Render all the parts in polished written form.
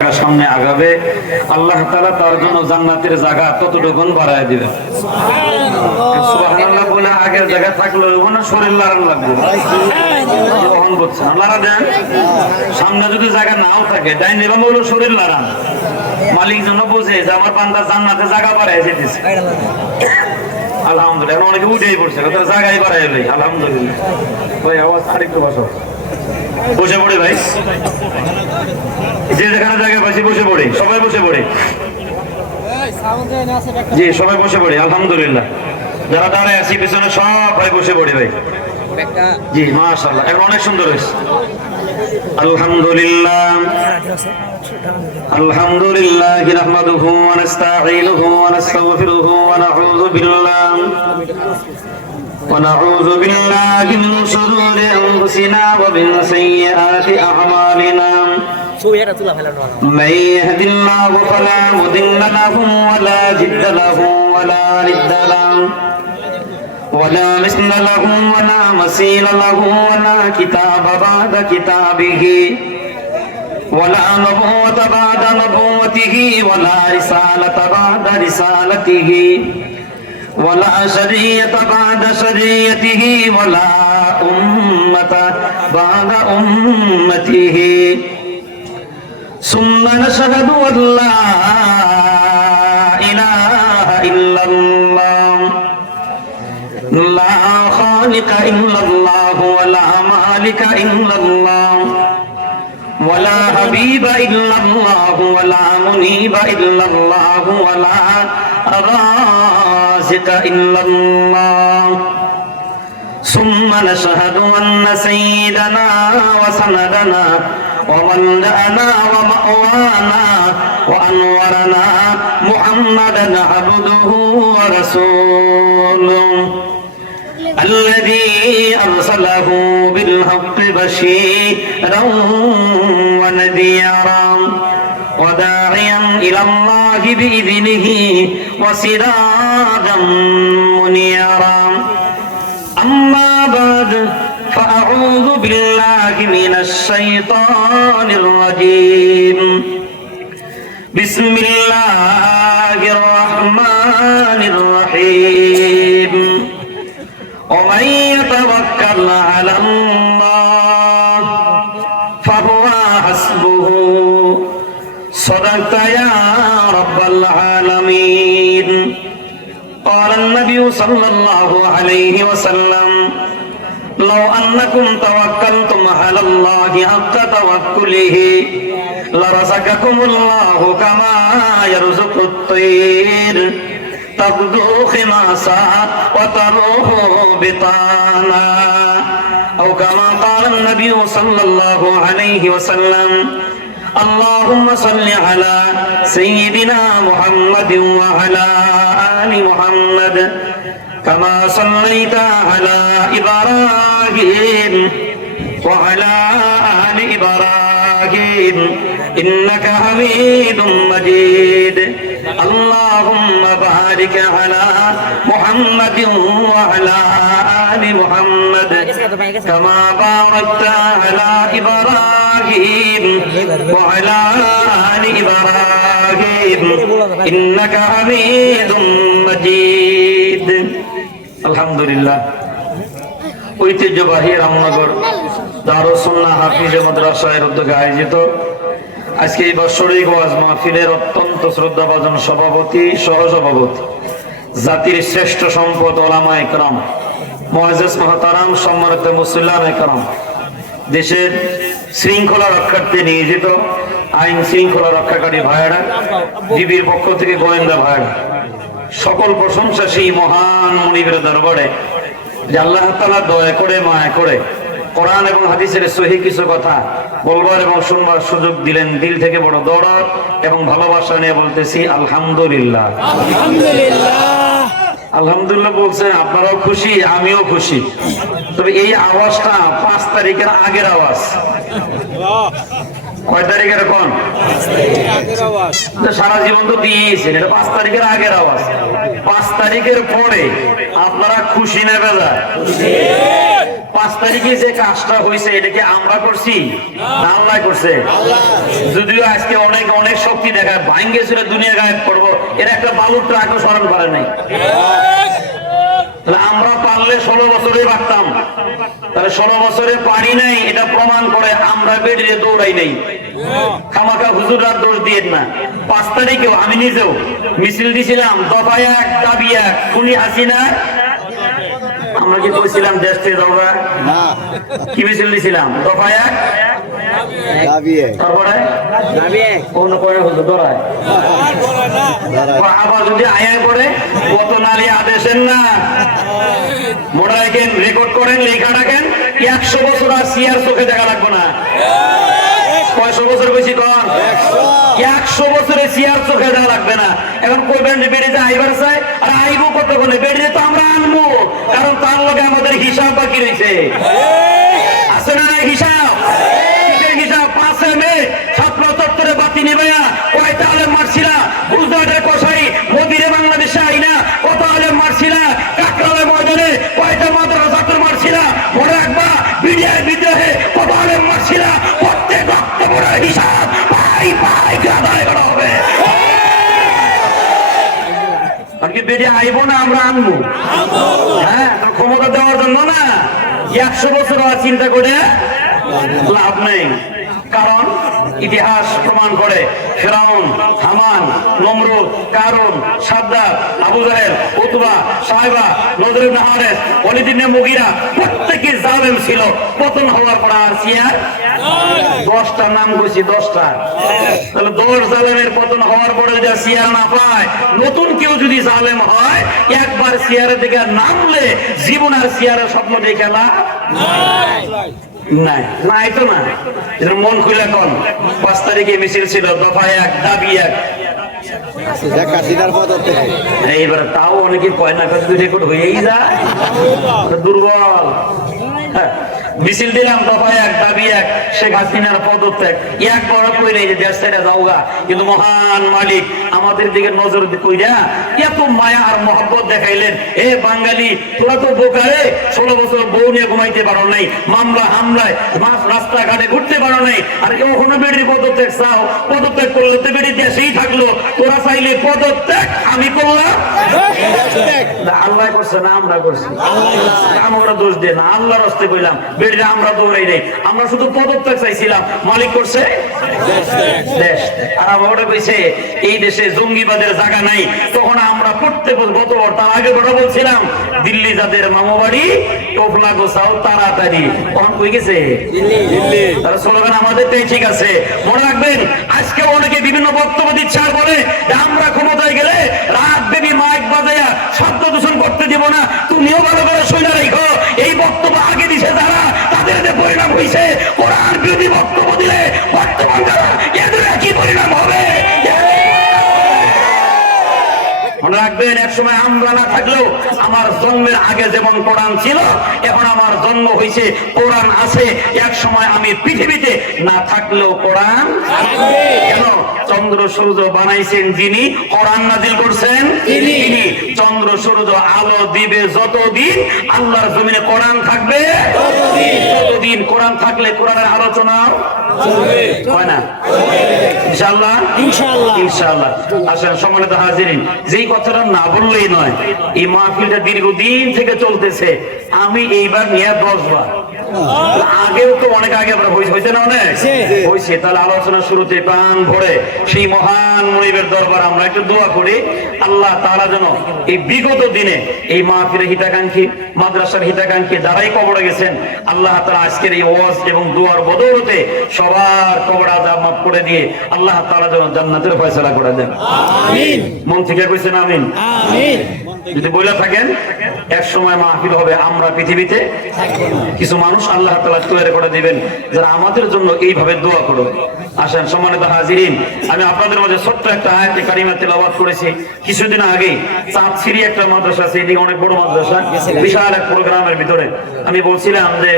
সামনে আগাবে, আল্লাহ তাআলা তার জন্য জান্নাতের জায়গা ততটুকু বাড়ায় দিবেন। সুবহানাল্লাহ বলে আগের জায়গা থাকলে ওখানে শরীর লাড়ান লাগবে, বহন করছে লাড়া দেন। সামনে যদি জায়গা নাও থাকে ডাইন নিলাম হলো শরীর লাড়ান, মালিক যেন বোঝে যে আমার বান্দা জান্নাতে জায়গা বাড়ায় যেতেছে। আলহামদুলিল্লাহ, অনেকে উঠেই পড়ছে জায়গায় বাড়ায় ভাই। আলহামদুলিল্লাহ ভাই, আওয়াজ আরেকটু বসো, বসে পড়ে ভাই, যে যেখানে জায়গা পাইছি বসে পড়ে, সবাই বসে পড়ে। জি সবাই বসে পড়ে। আলহামদুলিল্লাহ, যারা দাঁড়ায় আছি পিছনে সবাই বসে পড়ে ভাই। জি মাশাআল্লাহ, এখন অনেক সুন্দর হয়েছে। আলহামদুলিল্লাহ আলহামদুলিল্লাহ নাহমাদুহু ওয়া নাস্তাঈনুহু ওয়া নাস্তাগফিরুহু ওয়া নাউযু বিল্লাহ ونعوذ بالله من شرور أنفسنا ومن سيئات أعمالنا من يهد الله فلا مضل له ولا ضد له ولا ند له ولا مثل له ولا مثيل له ولا كتاب بعد كتابه ولا نبوة بعد نبوته ولا رسالة بعد رسالته ولا شريعة بعد شريعته ولا أمة بعد أمته ثم نشهد أن لا إله إلا الله لا خالق إلا الله ولا مالك إلا الله ولا حبيب إلا الله ولا منيب إلا الله ولا رازق إلا الله ثم نشهد أن سيدنا وسندنا وملجأنا ومأوانا وأنورنا محمدا عبده ورسوله الذي أرسله بالحق بشيرا ونذيرا وداعيا إلى الله بإذنه وسراجا منيرا أما بعد فأعوذ بالله من الشيطان الرجيم بسم الله الرحمن الرحيم ومن يتوكل على الله فهو حسبه صدقت يا رب العالمين قال النبي صلى الله عليه وسلم لو أنكم توكلتم على الله حق توكله لرزقكم الله كما يرزق الطير تغدو خماسا وتروح بطانا أو كما قال النبي صلى الله عليه وسلم اللهم صل على سيدنا محمد وعلى آل محمد كما صليت على إبراهيم وعلى آل إبراهيم إنك حميد مجيد اللهم بارك على محمد وعلى آل محمد كما باركت على إبراهيم وعلى آل إبراهيم إنك حميد مجيد الحمد لله ঐতিহ্যবাহী রামনগর দারুস সুন্নাহ হাফিজে মাদ্রাসার উদ্যোগে আয়োজিত আজকে এই বাৎসরিক ওয়াজ মাহফিলের অত্যন্ত শ্রদ্ধাভাজন সভাপতি সহসভাপতি জাতির শ্রেষ্ঠ সম্পদ ওলামায়ে কেরাম মুআজ্জাজ মুহতারাম সম্মানিত মুসল্লিয়ানে কেরাম দেশের শৃঙ্খলা রক্ষার্থে নিয়োজিত আইন শৃঙ্খলা রক্ষাকারী ভাইয়েরা ডিবির পক্ষ থেকে গোয়েন্দা ভাইয়েরা সকল প্রশংসা সেই মহান মুনিবের দরবারে যে আল্লাহ তাআলা দয়া করে মায়া করে কোরআন এবং হাদিসের সহিহ কিছু কথা বলবার এবং শুনবার সুযোগ দিলেন। দিল থেকে বড় দরদ এবং ভালোবাসা নিয়ে বলতেছি আলহামদুলিল্লাহ। আলহামদুলিল্লাহ বলছেন, আপনারাও খুশি, আমিও খুশি। তবে এই আওয়াজটা 5 তারিখের আগের আওয়াজ। কয় তারিখের? কোন সারা জীবন তো দিয়েছেন, এটা 5 তারিখের আগের আওয়াজ। 5 তারিখের পরে আপনারা খুশি নেবে যা 5 তারিখে যে কাজটা হয়েছে এটা কি আমরা করছি না আল্লাহ করছে? যদিও আজকে অনেক অনেক শক্তি দেখায় ভাঙ্গে চুরে দুনিয়া গায়েব করবো, এর একটা বালুর ট্রাকও স্মরণ করে নাই। আমরা পারলে 16 বছরে পারতাম, তাহলে 16 বছরে পারি নাই, এটা প্রমাণ করে আমরা বেরিয়ে দৌড়াই নাই। খামাখা হুজুররা দোষ দিয়ে না। 5 তারিখেও আমি নিজেও মিছিল দিছিলাম, দফা 1 দাবি 1। খুনি হাসিনা, আমরা কি বলছিলাম দেশ থেকে যাওয়া না? কি মিছিল দিছিলাম? দফা 1 দাবি 1, তারপরে দাবি 1 কোন করে হলো দরায় আবার যদি আয়ায় পড়ে কত নারী আদেশের না মনে রাখেন, রেকর্ড করেন, লেখা রাখেন। 100 বছর আর সিয়ার চোখে দেখা লাগবে না। কয়শো বছর বেশি কর? 100 বছরে সিয়ার চোখে দেখা লাগবে না। এখন কইবেন যে বেরিয়ে আইবার চাই, আর আইবো কতক্ষণে? বেরিয়ে তো আমরা আনবো, কারণ তার লগে আমাদের হিসাব বাকি রয়েছে। আছে না হিসাব? হিসাব 5 মে ছাত্র চত্বরে বাতি নেবে না, কয়টা আলেম মারছিলা? গুজরাটের কসাই মোদিরে বাংলাদেশে আইনা কত আলেম মারছিলা? কাকরালে ময়দানে কয়টা মাদ্রাসা ছাত্র মারছিলা? মনে রাখবা, বিডিআর বিদ্রোহে কত আলেম মারছিলা? প্রত্যেক বক্তব্যের হিসাব পাই পাই আদায় করা হবে। বেরিয়ে আইবো না, আমরা আনবো। হ্যাঁ, ক্ষমতা দেওয়ার জন্য না, 100 বছর চিন্তা করে লাভ নেই। কারণ ইতিহাস প্রমাণ করে ফিরআউন, হামান, নমরুদ, কারুন, সাদ্দাত, আবু জাহেল, উতবা, সাইবা, নজর ইবনে হারিস, ওয়ালিদ ইবনে মুগীরা প্রত্যেকই জালেম ছিল। পতন হওয়ার পর আর সিয়ার 10টা নাম কইছি, 10টা। তাহলে 10 জালেমের পতন হওয়ার পরে যদি সিয়ার না পায়, নতুন কেউ যদি জালেম হয়, একবার সিয়ারের দিকে নামলে জীবন আর সিয়ারের স্বপ্ন দেখে না নাই, নাই তো না। মন খুলে কোন 5 তারিখে মিছিল ছিল, দফা 1 দাবি 1। এইবার তাও অনেকে কয় না, যদি রেকর্ড হয়েই যায় দুর্বল। হ্যাঁ, মিছিল দিলাম দফা 1 দাবি 1, শেখ হাসিনার পদত্যাগ। একবার কই নাই যে দেশ ছেড়ে যাওগা, কিন্তু মহান মালিক আমাদের দিকে নজর কইরা এত মায়া আর মহব্বত দেখাইলেন। এ বাঙালি, তোরা তো বোকা রে, 16 বছর বউ নিয়ে ঘুমাইতে পারো নাই, মামলা হামলায় রাস্তাঘাটে ঘুরতে পারো নাই, আর কখনো বেডির পদত্যাগ চাও? পদত্যাগ করলে তো বেডি দেশেই থাকলো। তোরা চাইলে পদত্যাগ, আমি করলাম। আল্লাহ করছে না আমরা করছি? আমরা দোষ দিয়ে না, আল্লাহর হস্তে কইলাম, বেডিরা আমরা দৌড়াই নাই, আমরা শুধু পদত্যাগ চাইছিলাম, মালিক করছে দেশ। আর আমরা কইছে এই দেশে জঙ্গিবাদের জায়গা নাই। তখন আমরা গতবার তার আগে কথা বলছিলাম, দিল্লি যাদের মামু বাড়ি টোপলা গোছাও তাড়াতাড়ি, তখন কই গেছে দিল্লি। তারা স্লোগান আমাদেরটাই ঠিক আছে। মনে রাখবেন, আজকে অনেকে বিভিন্ন বক্তব্য দিচ্ছে আর বলে আমরা ক্ষমতায় গেলে রাত দেবী মাইক বাজায়া শব্দ দূষণ করতে দিব না। তুমিও ভালো করে শুনে রেখো, এই বক্তব্য আগে দিছে যারা, তাদের যে পরিণাম হয়েছে, কোরআন বিরোধী বক্তব্য দিলে বর্তমান যারা, এদের কি পরিণাম হবে? মনে রাখবেন, এক সময় আমরা না থাকলেও আমার জন্মের আগে যেমন কোরআন ছিল, এখন আমার জন্ম হয়েছে, কোরআন আছে। এক সময় আমি পৃথিবীতে না থাকলেও কোরআন কেন? চন্দ্র সূর্য বানাইছেন যিনি, কোরআন নাজিল করছেন তিনি। চন্দ্র সূর্য আলো দিবে যতদিন, আল্লাহর জমিনে কোরআন থাকবে ততদিন। কোরআন থাকলে কোরআনের আলোচনা হয় না? ইনশাআল্লাহ, ইনশাআল্লাহ, ইনশাআল্লাহ। আসলে সম্মানিত হাজিরিন, যেই কথাটা না বললেই নয়, এই মাহফিলটা দীর্ঘদিন থেকে চলতেছে। আমি এইবার নিয়ে 10 বার, আগেও তো অনেক আগে হয়েছে না, অনেক হয়েছে। তাহলে আলোচনা শুরুতে প্রাণ ভরে সেই মহান মুনিবের দরবার আমরা একটু দোয়া করি, আল্লাহ তাআলা যেন এই বিগত দিনে এই মাহফিলের হিতাকাঙ্ক্ষী, মাদ্রাসার হিতাকাঙ্ক্ষী যারাই কবরে গেছেন, আল্লাহ তাআলা আজকের এই ওয়াজ এবং দোয়ার বদৌলতে সবার কবর আযাব মাফ করে দিয়ে আল্লাহ তাআলা যেন জান্নাতের ফয়সালা করে দেন। আমিন। মন থেকে কইছেন আমিন? আমিন। যদি বলে থাকেন এক সময় মাহফিল হবে, আমরা পৃথিবীতে কিছু মানুষ আল্লাহ তাআলা তৈরি করে দিবেন যারা আমাদের জন্য এইভাবে দোয়া করবে। আসেন সম্মানিত হাজিরিন, আমি আপনাদের মাঝে ছোট্ট একটা আয়াতে কারিমা তেলাওয়াত করেছি কিছুদিন আগে। চাঁদছিরি একটা মাদ্রাসা আছে, এদিকে অনেক বড় মাদ্রাসা, বিশাল এক প্রোগ্রামের ভিতরে আমি বলছিলাম যে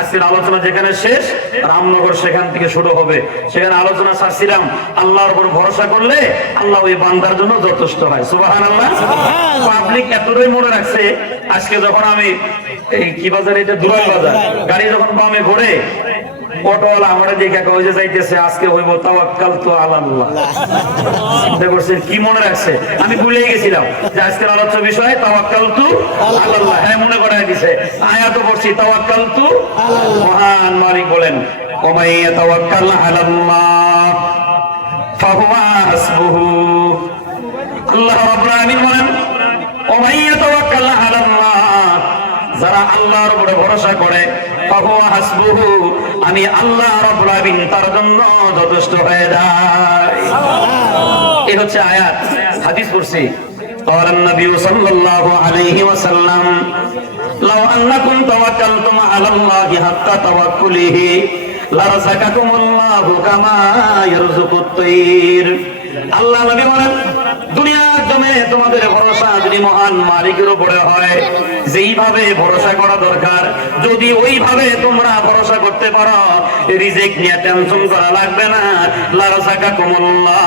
আজকের আলোচনা যেখানে শেষ, রামনগর সেখান থেকে শুরু হবে। সেখানে আলোচনা ছাড়ছিলাম, আল্লাহর উপর ভরসা করলে আল্লাহ ওই বান্দার জন্য যথেষ্ট হয়। সুবহানাল্লাহ। পাবলিক এতটাই মনে রাখছে, আজকে যখন আমি এই কি বাজার, এটা দুরাল বাজার, গাড়ি যখন বামে ঘোরে, অটোওয়ালা আমরা দেখে কই যে যাইতেছে আজকে হইব তাওয়াক্কালতু আলাল্লাহ। দেখছেন কি মনে রাখছে, আমি ভুলেই গেছিলাম যে আজকের আলোচ্য বিষয় তাওয়াক্কালতু আলাল্লাহ। হ্যাঁ, মনে করায় দিয়েছে, আয়াতও পড়ছি তাওয়াক্কালতু আলাল্লাহ। মহান মালিক বলেন, ওমাই ইয়াতাওয়াক্কাল আলাল্লাহ ফাহুয়া হাসবুহু। আল্লাহ রাব্বুল আলামিন বলেন, ওমাই ইয়াতাওয়াক্কাল আলাল্লাহ, যারা আল্লাহর উপরে ভরসা করে, ফাহুয়া হাসবুহু, আমি আল্লাহ রাব্বুল আলামিন তার জন্য যথেষ্ট হয়ে যায়। এই হচ্ছে আয়াত। হাদিস পড়ছি, قال النبي صلى الله عليه وسلم لو أنكم توكلتم على الله حق توكله لرزقكم الله كما يرزق الطير। আল্লাহ নবী বলেন, দুনিয়ার জমিনে তোমাদের ভরসা যদি মহান মালিকের উপরে হয়, যেইভাবে ভরসা করা দরকার, যদি ওইভাবে তোমরা ভরসা করতে পারো, রিজিক নিয়ে টেনশন করা লাগবে না। লারযাকাকুমুল্লাহ,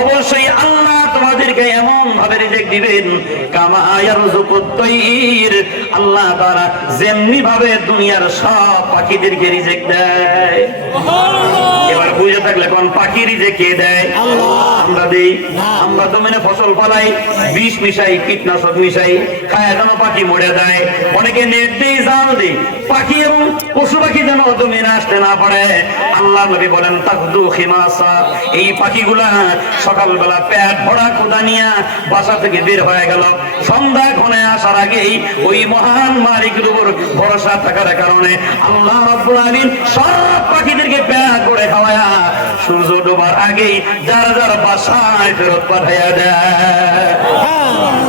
অবশ্যই আল্লাহ তোমাদেরকে এমন ভাবে রিজিক দিবেন, কামা ইয়ারযুকুত তাইর, আল্লাহ তাআলা যেমনি ভাবে দুনিয়ার সব পাখিদেরকে রিজিক দেয়। এবার বুঝে থাকলে কোন পাখি রিজিক কে দেয়? আল্লাহ। আমরা দেই, আমরা জমিনে ফসল ফলাই, বিষ মিশাই, কীটনাশক মিশাই, খায় যেন পাখি মরে যায়। অনেকে নেট দেই, জাল দেই, পাখি এবং পশু পাখি যেন জমিনে আসতে না পারে। আল্লাহ নবী বলেন, তাকদু খিমাসা, এই পাখিগুলা সকালবেলা পেট ভরা ক্ষুধা নিয়ে বাসা থেকে বের হয়ে গেল, সন্ধ্যা ঘনে আসার আগেই ওই মহান মালিকের উপর ভরসা থাকার কারণে আল্লাহ রাব্বুল আলামিন সব পাখিদেরকে পেট করে খাওয়ায়া সূর্য ডোবার আগেই যার যার বাসায় ফেরত পাঠাইয়া দেয়।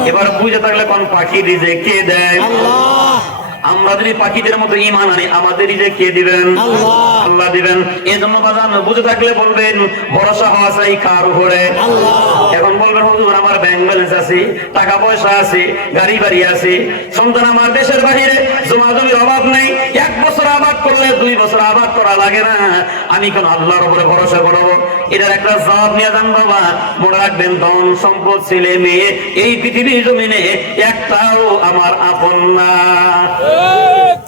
এবার বুঝে থাকলে কোন পাখি রিজিক কে দেয়? আল্লাহ। আমরা যদি পাখিদের মতো ঈমান আনি, আমাদের রিজিক কে দিবেন? আল্লাহ দিবেন। এজন্য বাজান বুঝে থাকলে বলবেন, ভরসা হওয়া চাই কার উপরে? আল্লাহ। এখন বলবেন, হুজুর আমার ব্যাংক ব্যালেন্স আছে, টাকা পয়সা আছে, গাড়ি বাড়ি আছে, সন্তান আমার দেশের বাইরে, জমা জমির অভাব নেই, 1 বছর আবাদ করলে 2 বছর আবাদ করা লাগে না, আমি কোন আল্লাহর উপরে ভরসা করব? এটার একটা জবাব নিয়ে যান বাবা। মনে রাখবেন, ধন সম্পদ ছেলে মেয়ে এই পৃথিবীর জমিনে একটাও আমার আপন না।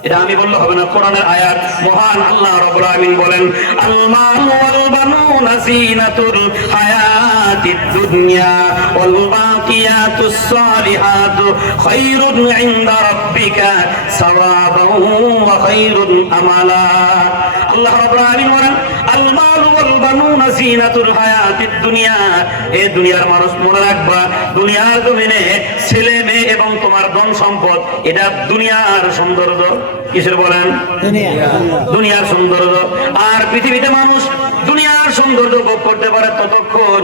এটা আমি বললে হবে না, কোরআনের আয়াত। মহান আল্লাহ রাব্বুল আলামিন বলেন, আল মালু ওয়াল বানুনা যিনাতুল হায়াতিদ দুনিয়া ওয়াল বাকিয়াতুস সালিহাতু খায়রুন ইনদা রাব্বিকা সাওয়াবান ওয়া খায়রুন আমালা। আল্লাহ রাব্বুল আলামিন বলেন, আল মালু ওয়াল বানুনা যিনাতুল হায়াতিদ দুনিয়া, এই দুনিয়ার মানুষ মনে রাখবা, দুনিয়ার জমিনে ছেলে মেয়ে এবং তোমার ধন সম্পদ, এটা দুনিয়ার সৌন্দর্য। কিসের বলেন? দুনিয়ার সৌন্দর্য। আর পৃথিবীতে মানুষ দুনিয়ার সৌন্দর্য ভোগ করতে পারে ততক্ষণ,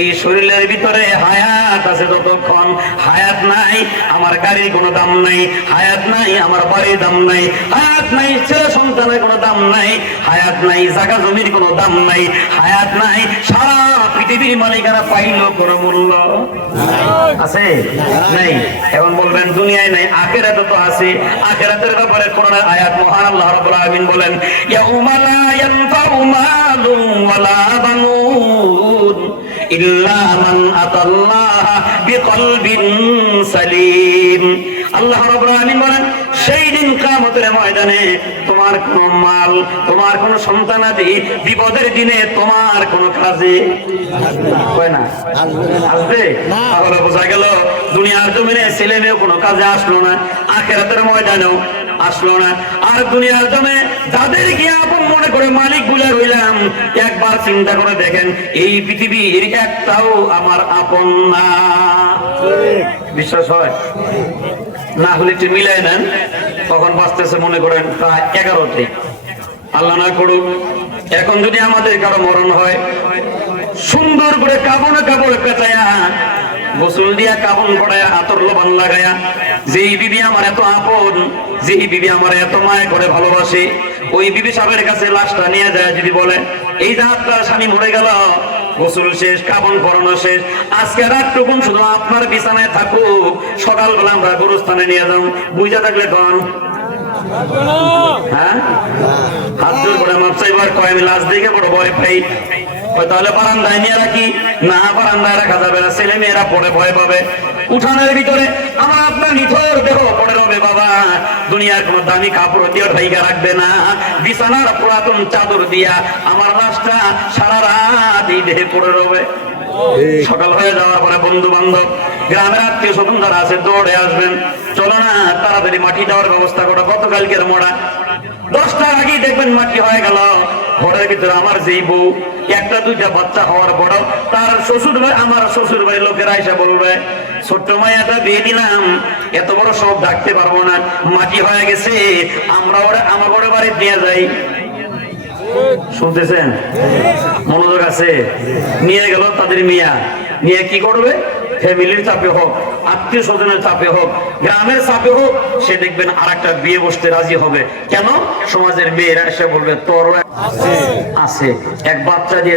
এই শরীরের ভিতরে হায়াত আছে ততক্ষণ। হায়াত নাই, আমার গাড়ির কোনো দাম নাই, হায়াত নাই, আমার বাড়ির দাম নাই, হায়াত নাই, ছেলে সন্তানের কোনো দাম নাই, হায়াত নাই, জায়গা জমির কোনো দাম নাই, হায়াত নাই, সারা পৃথিবীর মালিকানা পাইল কোনো মূল্য আছে? নাই। এখন বলবেন দুনিয়ায় নাই, আখিরাতে তো আছে। আখিরাতের ব্যাপারে কোরআনের আয়াত মহান আল্লাহ রাব্বুল আলামিন বলেন, ইয়াউমা লা ইয়ানফাউ মালুন ওয়ালা বানুন ইল্লা মান আতাল্লাহা বিকলবিন সালিম। আল্লাহ রাব্বুল আলামিন বলেন, সেই দিন কিয়ামতের ময়দানে তোমার কোন মাল, তোমার কোন সন্তানাদি বিপদের দিনে তোমার কোন কাজে আসবে না। আসবে? তাহলে বোঝা গেল দুনিয়ার জমিনে ছেলে মেয়ে কোনো কাজে আসলো না, আখিরাতের ময়দানেও আসলো না। আর দুনিয়ার জমে যাদেরকে আপন মনে করে মালিক বলে রইলাম, একবার চিন্তা করে দেখেন, এই পৃথিবীর একটাও আমার আপন না। বিশ্বাস হয় না? হলে একটু মিলাই নেন, কখন বাঁচতেছে মনে করেন প্রায় 11টি। আল্লাহ না করুক, এখন যদি আমাদের কারো মরণ হয়, সুন্দর করে কাপড়ে পেঁচায়া, গোসল দিয়া কাপড় পড়ায়, আতর লবণ লাগায়া, যেই বিবি আমার এত আপন, যেই বিবি আমার এত মায়া করে ভালোবাসে, ওই বিবি সাহেবের কাছে লাশটা নিয়ে যায়, যদি বলে এই যে আপনার স্বামী মরে গেল, গোসল শেষ, কাফন পরানো শেষ, আজকে রাতটুকু শুধু আপনার বিছানায় থাকুক, সকালবেলা আমরা গুরুস্থানে নিয়ে যাও, বুঝা থাকলে কন হ্যাঁ হাত জোর করে মাপ চাইবার কয় আমি লাশ দেখে বড় ভয় পাই, তাহলে বারান্দায় নিয়ে রাখি, না বারান্দায় রাখা যাবে না, ছেলে মেয়েরা পড়ে ভয় পাবে, উঠানের ভিতরে আমার আপনার নিথর দেহ পড়ে রবে বাবা, দুনিয়ার কোন দামি কাপড় দিয়ে ঢাইকা রাখবে না, বিছানার পুরাতন চাদর দিয়া আমার লাশটা সারা রাত এই দেহে পড়ে রবে। সকাল হয়ে যাওয়ার পরে বন্ধু বান্ধব গ্রামের আত্মীয় স্বজন যারা আছে দৌড়ে আসবেন, চলো না তাড়াতাড়ি মাটি দেওয়ার ব্যবস্থা করো, গতকালকের মোড়া 10টার আগেই দেখবেন মাটি হয়ে গেল। ঘরের ভিতরে আমার যেই বউ একটা দুইটা বাচ্চা হওয়ার পর তার শ্বশুর ভাই, আমার শ্বশুর বাড়ির লোকেরা এসে বলবে ছোট্ট মাইয়াটা বিয়ে দিলাম, এত বড় সব ডাকতে পারবো না, মাটি হয়ে গেছে, আমরা ওরা আমার বড় বাড়ি নিয়ে যাই। শুনতেছেন? মনোযোগ আছে? নিয়ে গেল তাদের মিয়া, নিয়ে কি করবে? ফ্যামিলির চাপে হোক, আত্মীয় স্বজনের চাপে হোক, গ্রামের চাপে হোক, সে দেখবেন আর একটা বিয়ে বসতে রাজি হবে। কেন? সমাজের মেয়েরা এসে বলবে তোর আছে এক বাচ্চা দিয়ে